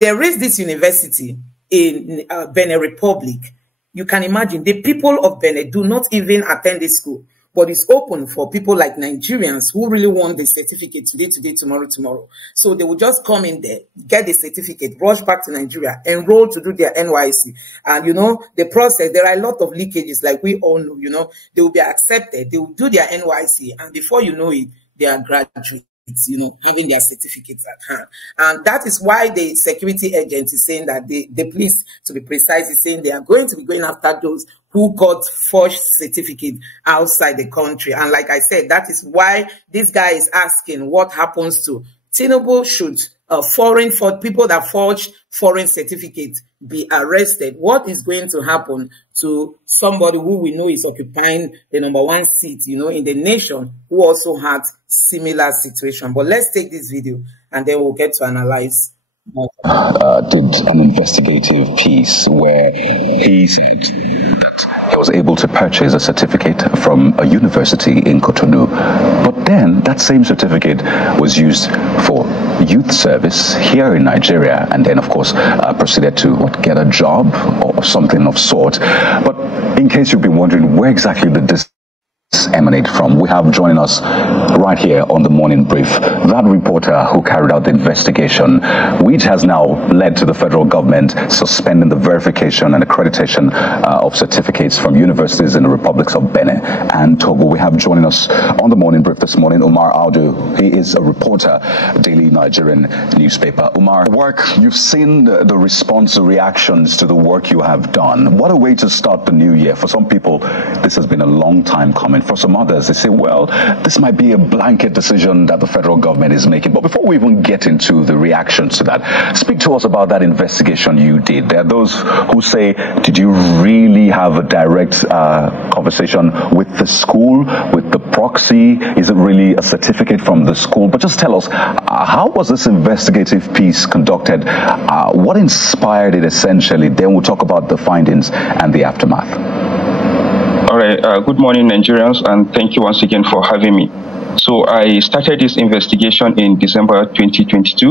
there is this university in Benin Republic. You can imagine the people of Benin do not even attend this school, but it's open for people like Nigerians who really want the certificate today, tomorrow. So they will just come in there, get the certificate, rush back to Nigeria, enroll to do their NYC. And, you know, the process, there are a lot of leakages, like we all know, you know, they will be accepted, they will do their NYC, and before you know it, they are graduates, you know, having their certificates at hand. And that is why the security agent is saying that the police, to be precise, is saying they are going to be going after those who got forged certificate outside the country. And like I said, that is why this guy is asking what happens to Tinubu. Should for people that forge foreign certificates be arrested? What is going to happen to somebody who we know is occupying the #1 seat, you know, in the nation, who also had similar situation? But let's take this video and then we'll get to analyze more. Did an investigative piece where he said that he was able to purchase a certificate from a university in Cotonou, but then that same certificate was used for youth service here in Nigeria, and then of course proceeded to get a job or something of sort. But in case you've been wondering where exactly did this emanate from, we have joining us right here on the morning brief that reporter who carried out the investigation, which has now led to the federal government suspending the verification and accreditation of certificates from universities in the republics of Benin and Togo. We have joining us on the morning brief this morning Umar Audu. He is a reporter, Daily Nigerian newspaper. Umar, you've seen the response, the reactions to the work you have done. What a way to start the new year. For some people, this has been a long time coming. For some others, they say, well, this might be a blanket decision that the federal government is making. But before we even get into the reactions to that, speak to us about that investigation you did. There are those who say, did you really have a direct conversation with the school, with the proxy? Is it really a certificate from the school? But just tell us, how was this investigative piece conducted? What inspired it essentially? Then we'll talk about the findings and the aftermath. All right. Good morning, Nigerians, and thank you once again for having me. So I started this investigation in December 2022,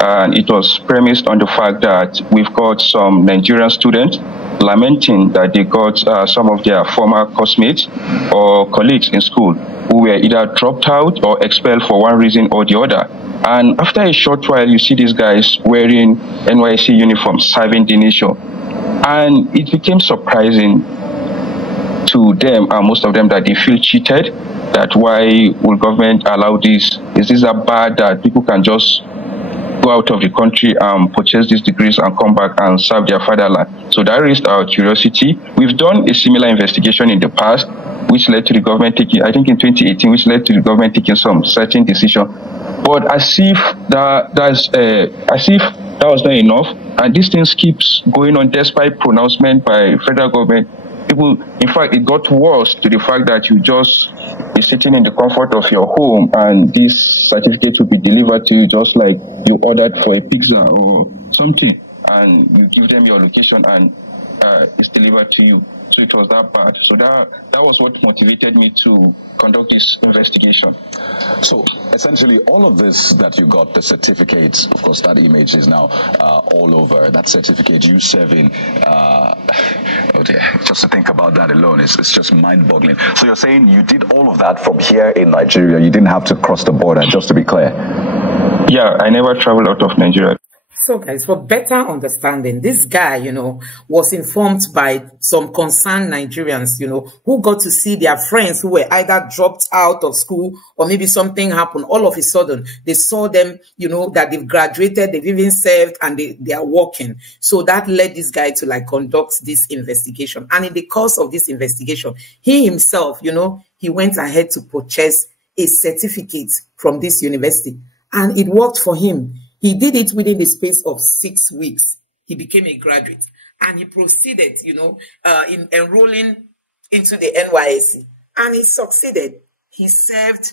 and it was premised on the fact that we've got some Nigerian students lamenting that they got some of their former classmates or colleagues in school who were either dropped out or expelled for one reason or the other. And after a short while, you see these guys wearing NYC uniforms, serving the nation. And it became surprising to them, most of them, that they feel cheated, that why will government allow this? Is this a bad that people can just go out of the country and purchase these degrees and come back and serve their fatherland? So that raised our curiosity. We've done a similar investigation in the past, which led to the government taking, I think in 2018, which led to the government taking some certain decision. But as if that was not enough, and these things keeps going on despite pronouncement by federal government. People, in fact, it got worse to the fact that you just be sitting in the comfort of your home and this certificate will be delivered to you just like you ordered for a pizza or something, and you give them your location and it's delivered to you. So it was that bad. So that was what motivated me to conduct this investigation. So essentially all of this that you got, the certificate, of course that image is now all over, that certificate you serving, oh dear, just to think about that alone, it's just mind-boggling. So you're saying you did all of that from here in Nigeria, you didn't have to cross the border, just to be clear? Yeah, I never traveled out of Nigeria. So guys, for better understanding, this guy, you know, was informed by some concerned Nigerians, you know, who got to see their friends who were either dropped out of school or maybe something happened. All of a sudden, they saw them, you know, that they've graduated, they've even served, and they are working. So that led this guy to like conduct this investigation. And in the course of this investigation, he himself, you know, he went ahead to purchase a certificate from this university, and it worked for him. He did it within the space of 6 weeks. He became a graduate, and he proceeded, you know, in enrolling into the NYSC, and he succeeded. He served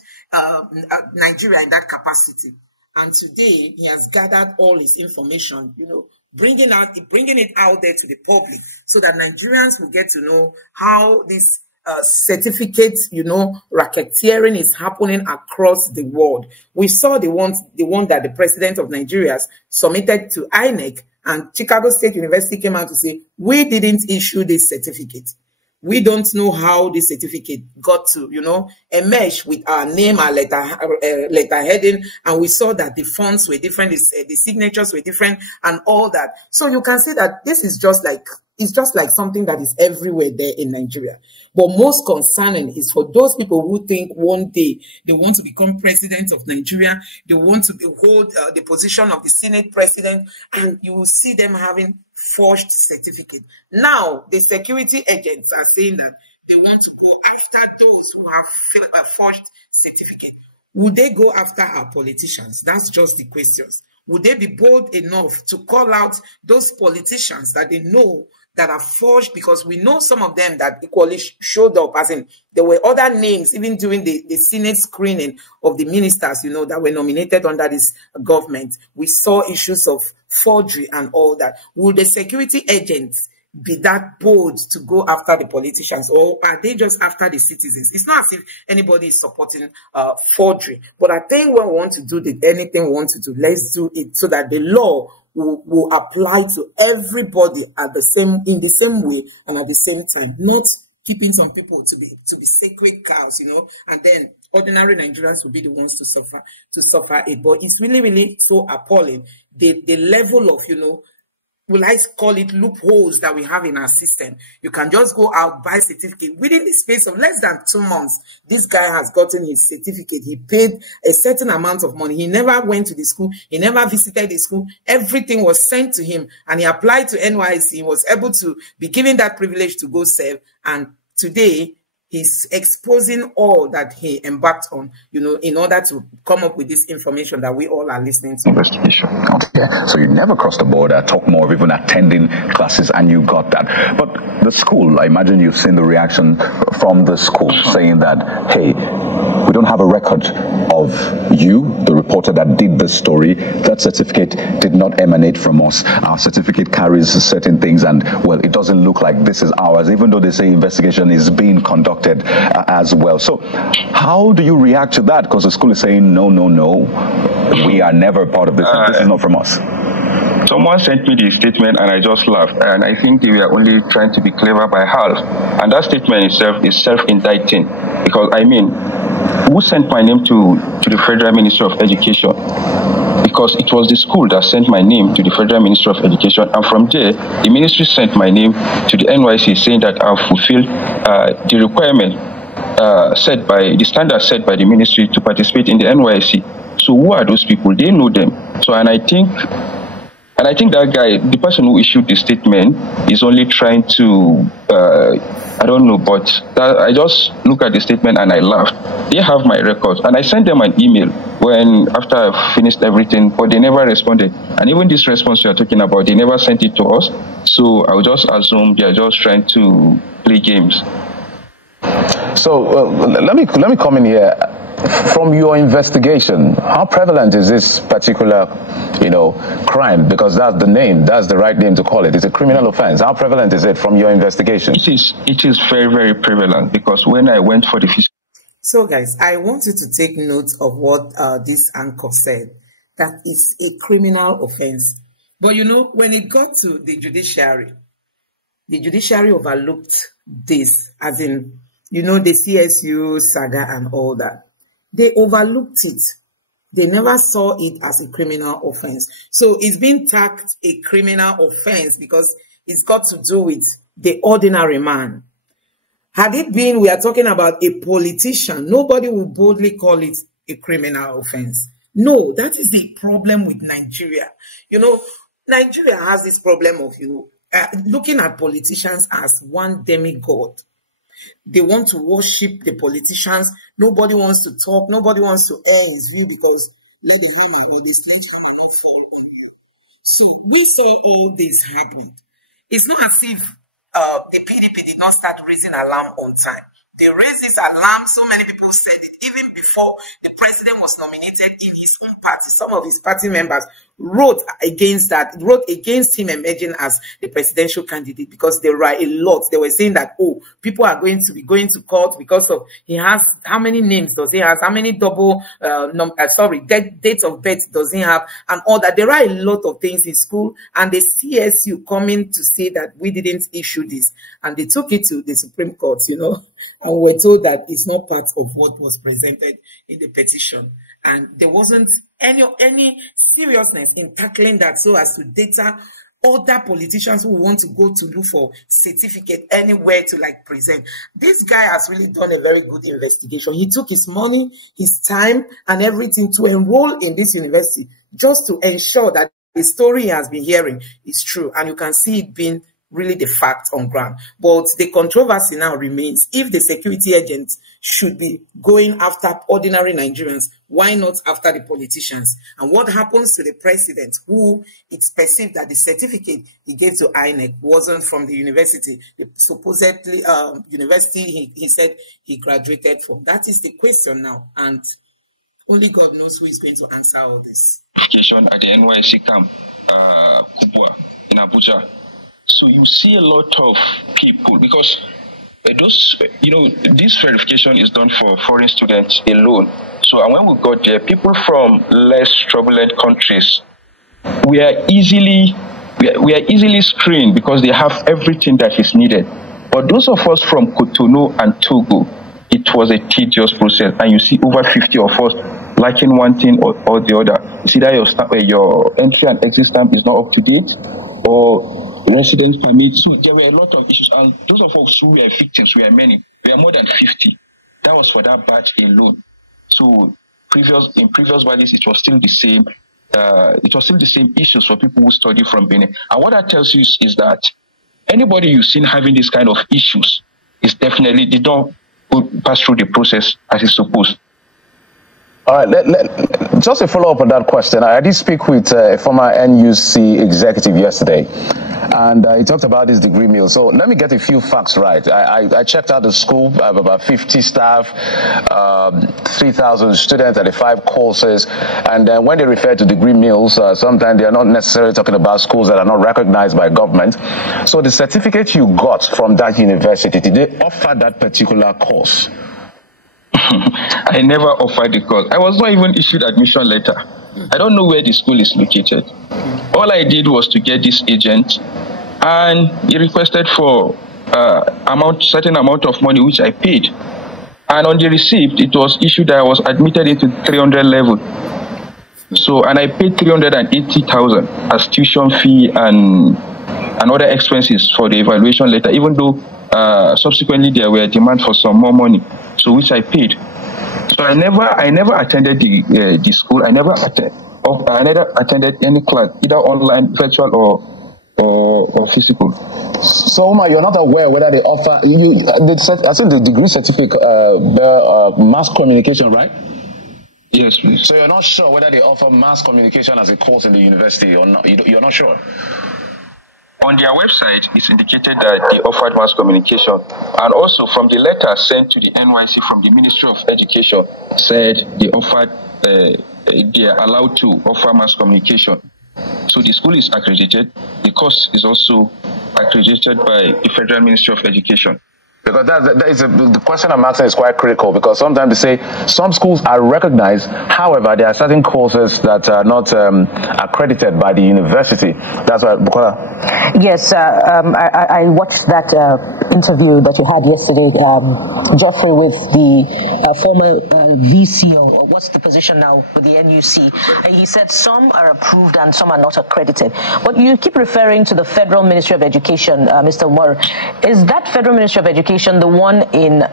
Nigeria in that capacity, and today he has gathered all his information, you know, bringing it out there to the public, so that Nigerians will get to know how this certificate, racketeering is happening across the world. We saw the one that the president of Nigeria submitted to INEC, and Chicago State University came out to say, we didn't issue this certificate. We don't know how this certificate got to, emerge with our name, our letter heading, and we saw that the fonts were different, the signatures were different, and all that. So you can see that this is just like, it's just like something that is everywhere there in Nigeria. But most concerning is for those people who think one day they want to become president of Nigeria, they want to hold the position of the Senate president, and you will see them having forged certificate. Now, the security agents are saying that they want to go after those who have forged certificate. Would they go after our politicians? That's just the questions. Would they be bold enough to call out those politicians that they know that are forged? Because we know some of them that equally showed up, as in there were other names even during the Senate screening of the ministers, that were nominated under this government. We saw issues of forgery and all that. Will the security agents be that bold to go after the politicians, or are they just after the citizens? It's not as if anybody is supporting forgery, but I think when we want to do anything we want to do, let's do it so that the law will apply to everybody in the same way and at the same time, not keeping some people to be sacred cows, and then ordinary Nigerians will be the ones to suffer it. But it's really, really so appalling, the level of, will I call it loopholes that we have in our system. You can just go out, buy certificate. Within the space of less than 2 months, this guy has gotten his certificate. He paid a certain amount of money. He never went to the school. He never visited the school. Everything was sent to him, and he applied to NYC. He was able to be given that privilege to go serve. And today, he's exposing all that he embarked on, in order to come up with this information that we all are listening to. Investigation. Okay. So you never crossed the border, talk more of even attending classes, and you got that. But the school, I imagine you've seen the reaction from the school saying that, hey, we don't have a record of you, the reporter that did this story. That certificate did not emanate from us. Our certificate carries certain things, and, well, it doesn't look like this is ours, even though they say investigation is being conducted as well. So how do you react to that? Because the school is saying, no, we are never part of this. This is not from us. Someone sent me the statement and I just laughed, and I think they were only trying to be clever by half. And that statement itself is self-indicting, because who sent my name to the Federal Ministry of Education? Because it was the school that sent my name to the Federal Ministry of Education, and from there, the ministry sent my name to the NYC, saying that I've fulfilled the requirement set by the standard set by the ministry to participate in the NYC. So who are those people? They know them. So, and I think that guy, the person who issued the statement, is only trying to, I don't know, but I just look at the statement and I laughed. They have my records, and I sent them an email after I finished everything, but they never responded. And even this response you are talking about, they never sent it to us. So I will just assume they are just trying to play games. So let me come in here. From your investigation, how prevalent is this particular, crime? Because that's the name, that's the right name to call it. It's a criminal offense. How prevalent is it from your investigation? It is very, very prevalent, because when I went for the... So guys, I want you to take note of what this anchor said, that it's a criminal offense. But when it got to the judiciary overlooked this, as in, the CSU saga and all that. They overlooked it. They never saw it as a criminal offense. So it's been tagged a criminal offense because it's got to do with the ordinary man. Had it been, we are talking about a politician, nobody would boldly call it a criminal offense. No, that is the problem with Nigeria. Nigeria has this problem of, looking at politicians as one demigod. They want to worship the politicians. Nobody wants to talk. Nobody wants to air his view, because let the hammer or the sledgehammer not fall on you. So we saw all this happen. It's not as if the PDP did not start raising alarm on time. They raised this alarm. So many people said it even before the president was nominated in his own party. Some of his party members wrote against him emerging as the presidential candidate, because there were a lot. They were saying that, oh, people are going to be going to court because of, he has, how many names does he have? How many double, dates of birth does he have? And all that. There are a lot of things in school, and the CSU coming to say that we didn't issue this. And they took it to the Supreme Court, you know, and we were told that it's not part of what was presented in the petition. And there wasn't any seriousness in tackling that so as to deter other politicians who want to go to look for certificate anywhere to like present. This guy has really done a very good investigation. He took his money, his time, and everything to enroll in this university just to ensure that the story he has been hearing is true. And you can see it being really the fact on ground. But the controversy now remains, if the security agents should be going after ordinary Nigerians, why not after the politicians? And what happens to the president, who it's perceived that the certificate he gave to INEC wasn't from the university, the supposedly university he said he graduated from? That is the question now, and only God knows who is going to answer all this. At the NYSC camp, Kubwa in Abuja. So you see a lot of people, because those, you know, this verification is done for foreign students alone. So and when we got there, people from less turbulent countries, we are easily screened because they have everything that is needed. But those of us from Cotonou and Togo, it was a tedious process, and you see over 50 of us lacking one thing or the other. You see that your entry and exit stamp is not up to date, or residence permit. So there were a lot of issues, and those of us who were victims, we are many. We are more than 50. That was for that batch alone. So in previous valleys, it was still the same. It was still the same issues for people who study from Benin. And what that tells you is that anybody you've seen having this kind of issues is definitely, they don't pass through the process as it's supposed. All right, just a follow-up on that question. I did speak with a former NUC executive yesterday, and he talked about this degree mill. So let me get a few facts right. I checked out the school, about 50 staff, 3,000 students, 35 courses, and when they refer to degree mills, sometimes they are not necessarily talking about schools that are not recognized by government. So the certificate you got from that university, did they offer that particular course? I never offered the course. I was not even issued admission letter. I don't know where the school is located. All I did was to get this agent, and he requested for certain amount of money, which I paid. And on the receipt, it was issued that I was admitted into 300 level. So, and I paid 380,000 as tuition fee and other expenses for the evaluation letter, even though subsequently there were demand for some more money, so which I paid. So I never attended the school. I never attended any class, either online, virtual, or physical. So Omar, you're not aware whether they offer I think the degree certificate mass communication, right? Yes, please. So you're not sure whether they offer mass communication as a course in the university or not? You're not sure? On their website, it's indicated that they offered mass communication. And also from the letter sent to the NYC from the Ministry of Education, said they offered, they are allowed to offer mass communication. So the school is accredited. The course is also accredited by the Federal Ministry of Education. Because the question I'm asking is quite critical, because sometimes they say some schools are recognized, however, there are certain courses that are not accredited by the university. That's why, Bukola. Yes, I watched that interview that you had yesterday, Geoffrey, with the former VCO. What's the position now with the NUC? He said some are approved and some are not accredited. But you keep referring to the Federal Ministry of Education, Mr. Umar. Is that Federal Ministry of Education the one in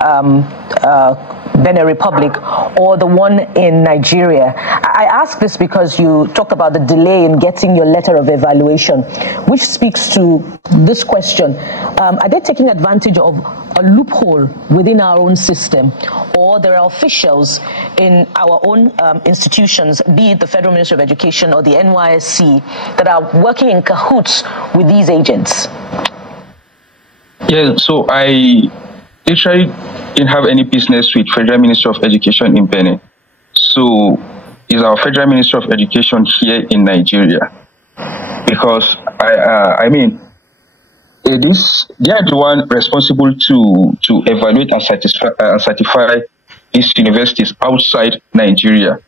Benin Republic or the one in Nigeria? I ask this because you talked about the delay in getting your letter of evaluation, which speaks to this question. Are they taking advantage of a loophole within our own system, or there are officials in our own institutions, be it the Federal Ministry of Education or the NYSC, that are working in cahoots with these agents? Yeah, so I literally didn't have any business with Federal Ministry of Education in Benin. So is our Federal Ministry of Education here in Nigeria. Because, I mean, they are the one responsible to evaluate and certify these universities outside Nigeria.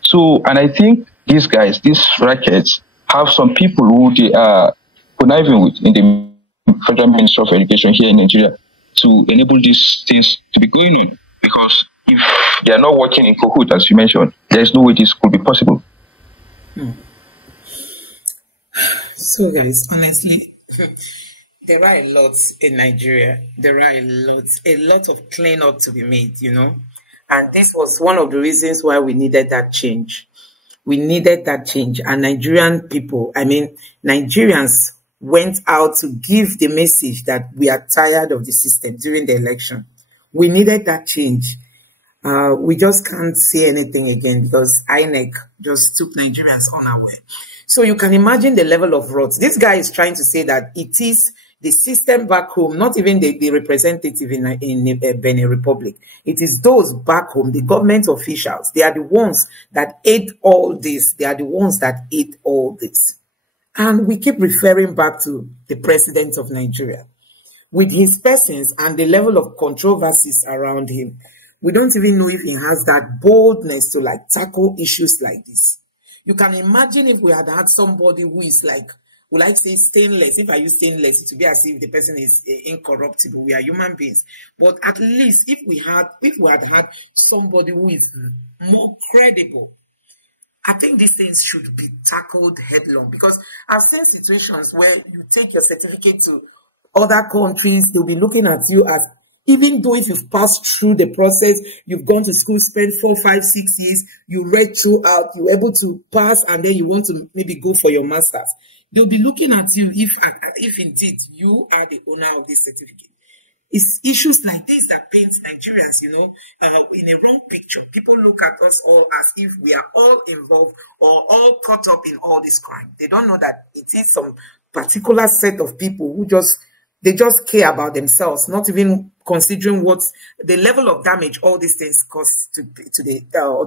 So, and I think these guys, these rackets, have some people who they are conniving with in the Federal Ministry of Education here in Nigeria to enable these things to be going on. Because if they are not working in cahoots, as you mentioned, there is no way this could be possible. So, guys, honestly, there are a lot in Nigeria. There are a lot of cleanup to be made, you know. And this was one of the reasons why we needed that change. We needed that change. And Nigerian people, I mean, Nigerians went out to give the message that we are tired of the system during the election. We needed that change. We just can't say anything again because INEC just took Nigerians unaware. So you can imagine the level of rot. This guy is trying to say that it is the system back home, not even the representative in Benin Republic. It is those back home, the government officials. They are the ones that ate all this. They are the ones that ate all this. And we keep referring back to the president of Nigeria. With his persons and the level of controversies around him, we don't even know if he has that boldness to like tackle issues like this. You can imagine if we had somebody who is like, we like say stainless. If I use stainless, it would be as if the person is incorruptible. We are human beings. But at least if we had somebody who is more credible, I think these things should be tackled headlong. Because I've seen situations where you take your certificate to other countries, they'll be looking at you as, even though if you've passed through the process, you've gone to school, spent 4, 5, 6 years, you read throughout, you're able to pass, and then you want to maybe go for your master's. They'll be looking at you if indeed you are the owner of this certificate. It's issues like this that paint Nigerians, you know, in a wrong picture. People look at us all as if we are all involved or all caught up in all this crime. They don't know that it is some particular set of people who just care about themselves, not even considering what's the level of damage all these things cause to the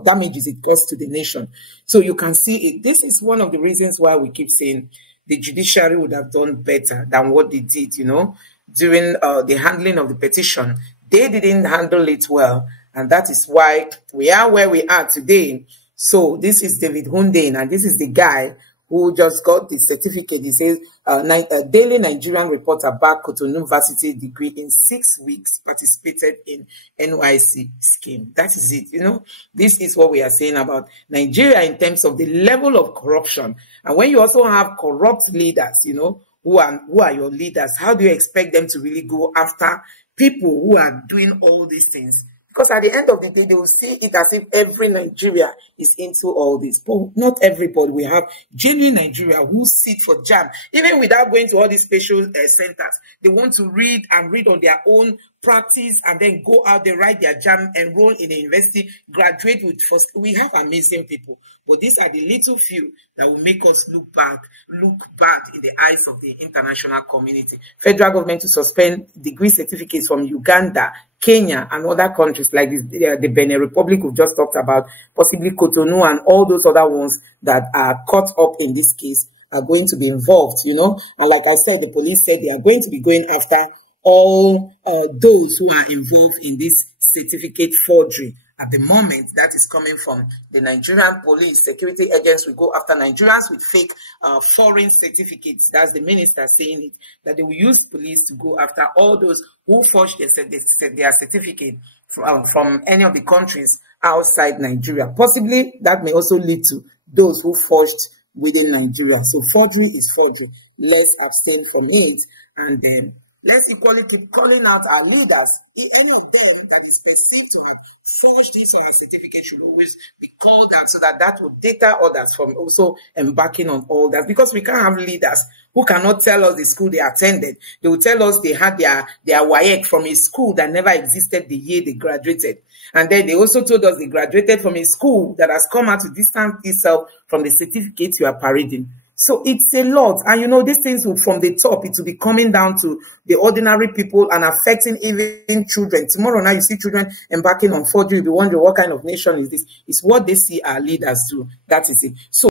damages it does to the nation. So you can see it. This is one of the reasons why we keep saying the judiciary would have done better than what they did, you know, during the handling of the petition. They didn't handle it well, and that is why we are where we are today. So this is David Hundein, and this is the guy who just got the certificate. He says, daily Nigerian reporter back Cotonou University degree in 6 weeks, participated in NYC scheme. That is it, you know. This is what we are saying about Nigeria in terms of the level of corruption. And when you also have corrupt leaders, you know, who are your leaders, how do you expect them to really go after people who are doing all these things? Because at the end of the day, they will see it as if every Nigeria is into all this. But not everybody. We have genuine Nigeria who sit for JAM. Even without going to all these special centers, they want to read on their own, practice, and then go out there, write their JAM, enroll in a university, graduate with first. We have amazing people. But these are the little few that will make us look bad in the eyes of the international community. Federal government to suspend degree certificates from Uganda, Kenya, and other countries like this, the Benin Republic we've just talked about, possibly Cotonou, and all those other ones that are caught up in this case are going to be involved, you know. And like I said, the police said they are going to be going after all those who are involved in this certificate forgery. At the moment, that is coming from the Nigerian police. Security agents will go after Nigerians with fake foreign certificates. That's the minister saying it, that they will use police to go after all those who forged their certificate from any of the countries outside Nigeria. Possibly, that may also lead to those who forged within Nigeria. So forgery is forgery. Let's abstain from it, and then let's equally keep calling out our leaders. Any of them that is perceived to have forged this or a certificate should always be called out, so that will deter others from also embarking on all that. Because we can't have leaders who cannot tell us the school they attended. They will tell us they had their WAEC from a school that never existed the year they graduated. And then they also told us they graduated from a school that has come out to distance itself from the certificates you are parading. So it's a lot. And you know, these things will, from the top, it will be coming down to the ordinary people and affecting even children. Tomorrow now you see children embarking on forgery, you'll be wondering what kind of nation is this? It's what they see our leaders do. That is it. So